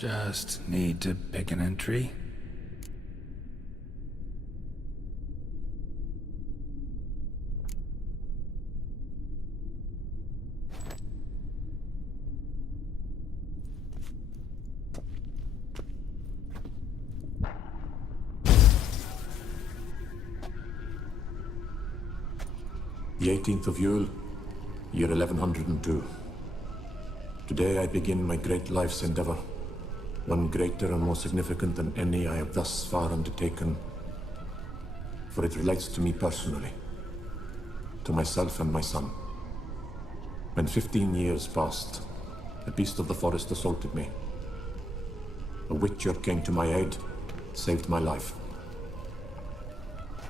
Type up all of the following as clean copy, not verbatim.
Just need to pick an entry. The 18th of Yule, year 1102. Today I begin my great life's endeavor, one greater and more significant than any I have thus far undertaken, for it relates to me personally, to myself and my son. When 15 years passed, a beast of the forest assaulted me. A witcher came to my aid, saved my life.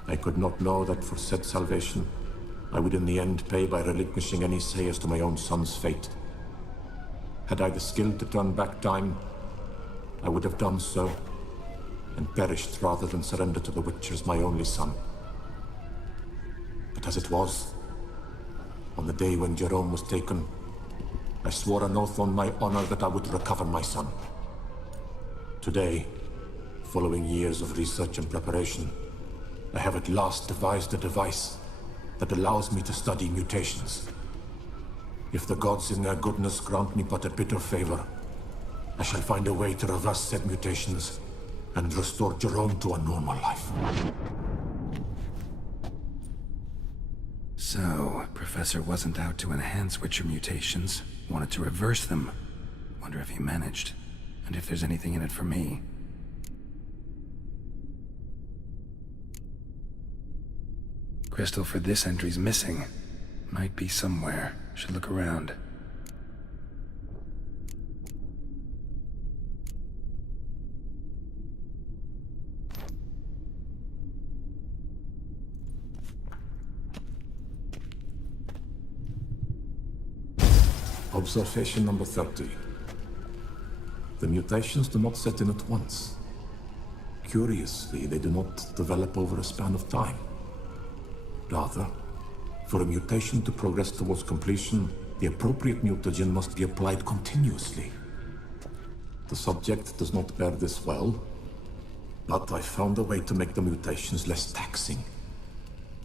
I could not know that for said salvation, I would in the end pay by relinquishing any say as to my own son's fate. Had I the skill to turn back time, I would have done so, and perished rather than surrender to the Witchers my only son. But as it was, on the day when Jerome was taken, I swore an oath on my honor that I would recover my son. Today, following years of research and preparation, I have at last devised a device that allows me to study mutations. If the gods in their goodness grant me but a bit of favor, I shall find a way to reverse said mutations and restore Jerome to a normal life. So, Professor wasn't out to enhance Witcher mutations, wanted to reverse them. Wonder if he managed, and if there's anything in it for me. Crystal for this entry's missing. Might be somewhere. Should look around. Observation number 30. The mutations do not set in at once. Curiously, they do not develop over a span of time. Rather, for a mutation to progress towards completion, the appropriate mutagen must be applied continuously. The subject does not bear this well, but I found a way to make the mutations less taxing,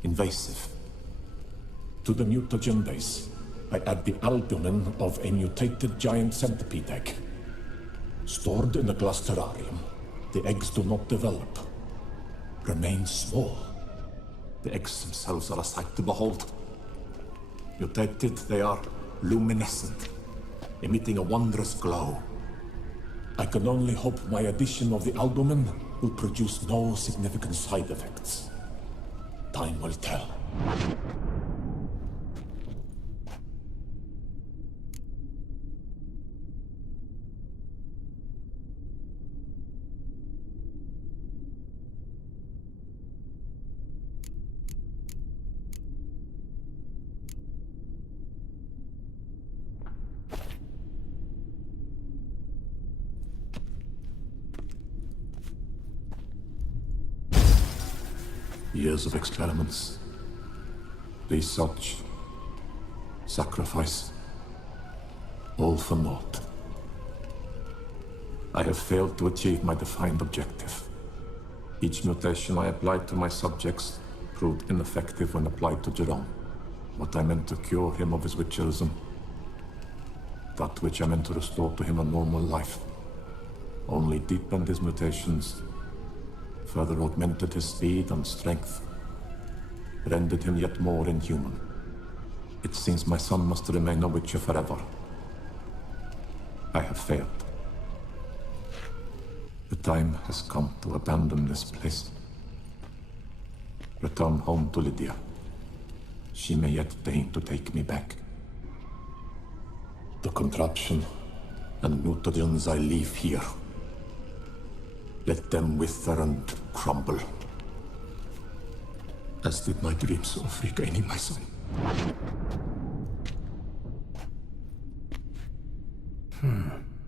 invasive. To the mutagen base, I add the albumin of a mutated giant centipede egg. Stored in a glass terrarium, the eggs do not develop, remain small. The eggs themselves are a sight to behold. Mutated, they are luminescent, emitting a wondrous glow. I can only hope my addition of the albumin will produce no significant side effects. Time will tell. Years of experiments, research, sacrifice, all for naught. I have failed to achieve my defined objective. Each mutation I applied to my subjects proved ineffective when applied to Jerome. What I meant to cure him of his witcherism, that which I meant to restore to him a normal life, only deepened his mutations, further augmented his speed and strength, rendered him yet more inhuman. It seems my son must remain a witcher forever. I have failed. The time has come to abandon this place. Return home to Lydia. She may yet deign to take me back. The contraption and mutagens I leave here, let them wither and crumble, as did my dreams of regaining my son.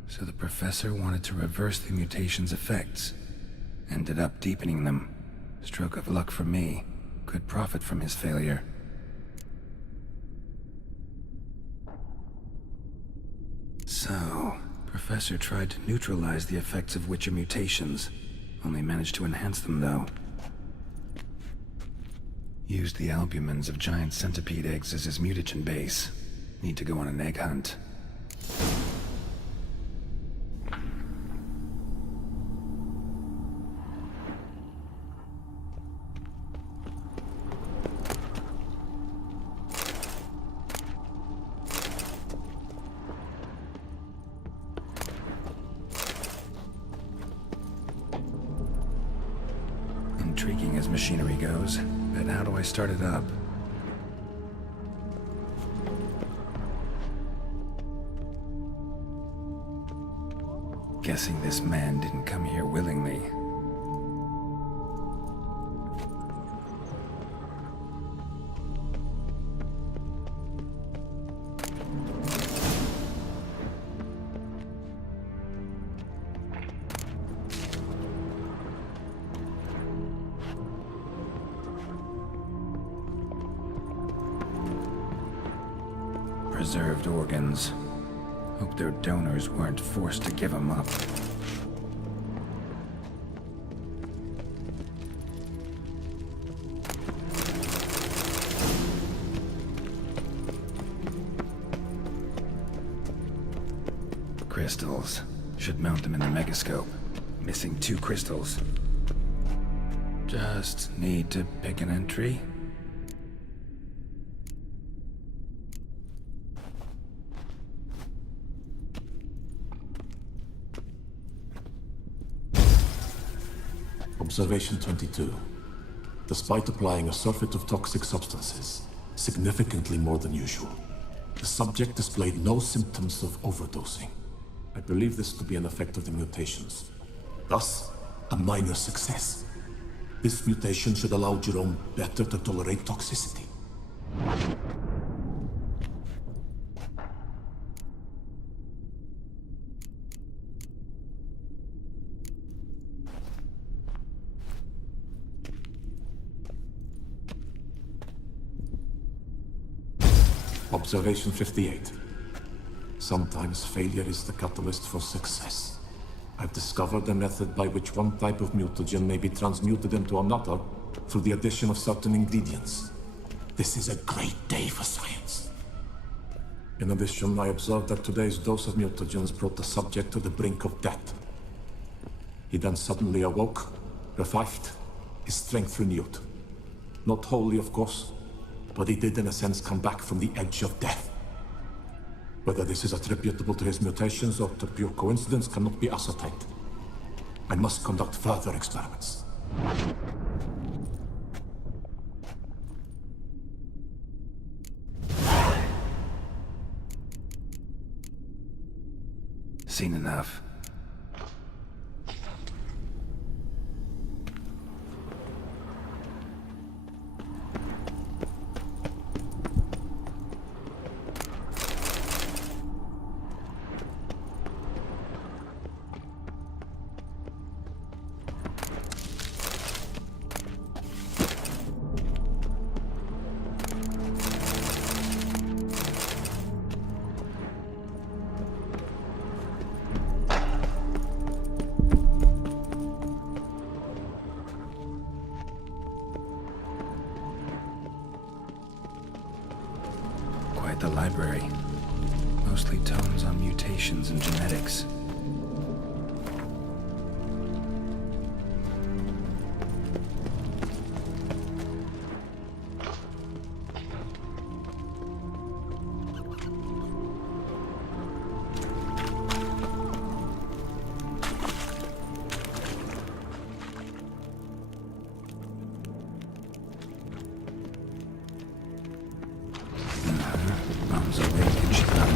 So the professor wanted to reverse the mutation's effects. Ended up deepening them. Stroke of luck for me. Could profit from his failure. So, professor tried to neutralize the effects of Witcher mutations. Only managed to enhance them, though. Used the albumins of giant centipede eggs as his mutagen base. Need to go on an egg hunt. Intriguing as machinery goes, but how do I start it up? Guessing this man didn't come here willingly. Preserved organs. Hope their donors weren't forced to give them up. Crystals. Should mount them in the megascope. Missing 2 crystals. Just need to pick an entry. Observation 22. Despite applying a surfeit of toxic substances, significantly more than usual, the subject displayed no symptoms of overdosing. I believe this to be an effect of the mutations. Thus, a minor success. This mutation should allow Jerome better to tolerate toxicity. Observation 58. Sometimes failure is the catalyst for success. I've discovered a method by which one type of mutagen may be transmuted into another through the addition of certain ingredients. This is a great day for science. In addition, I observed that today's dose of mutagens brought the subject to the brink of death. He then suddenly awoke, revived, his strength renewed. Not wholly, of course, but he did in a sense come back from the edge of death. Whether this is attributable to his mutations or to pure coincidence cannot be ascertained. I must conduct further experiments. Seen enough. The library. Mostly tomes on mutations and genetics. Mom's awake and she's not.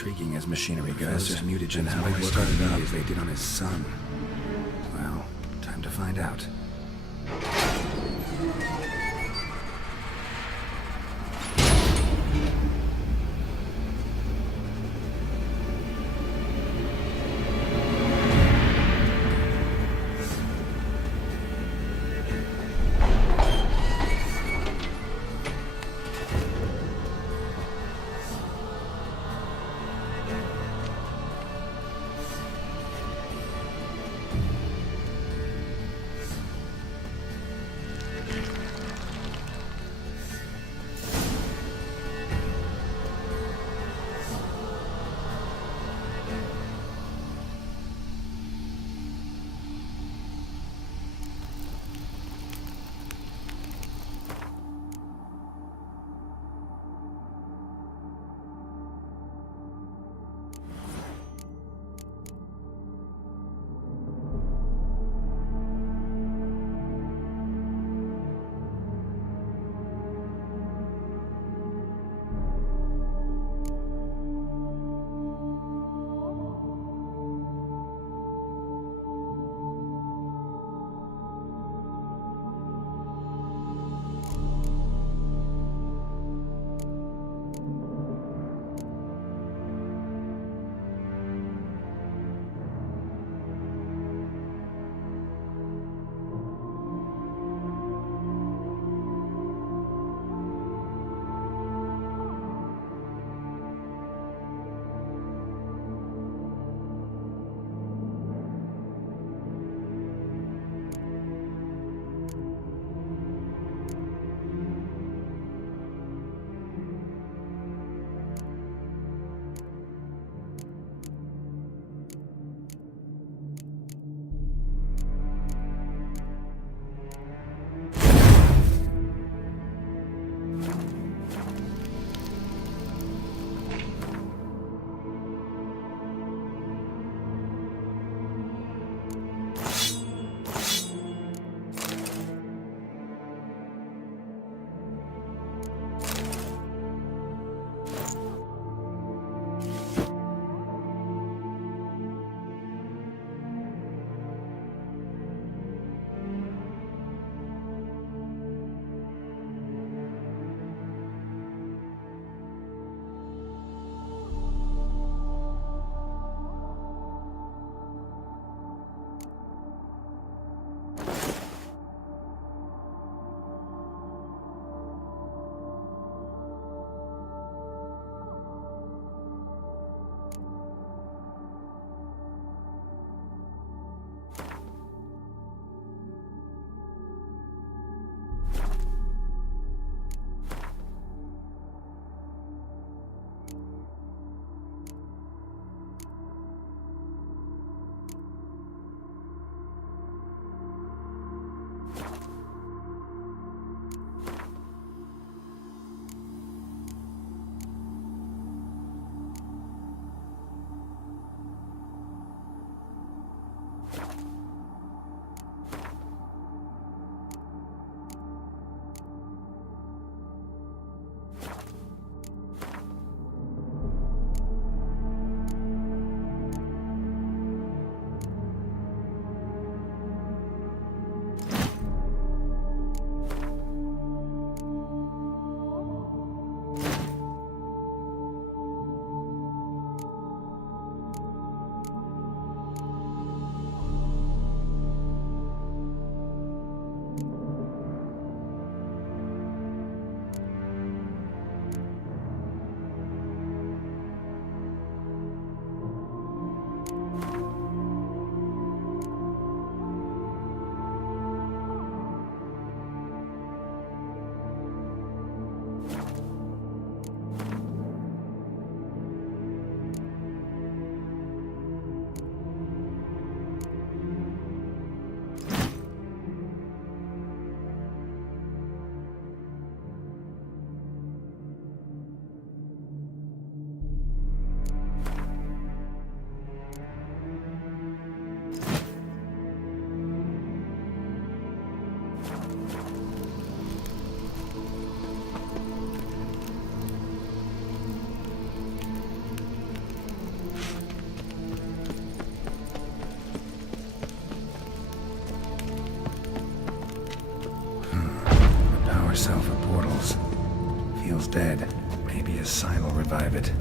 intriguing as machinery goes. Professor's mutagens might work on me as they did on his son. Well, time to find out. dead. Maybe his sign will revive it.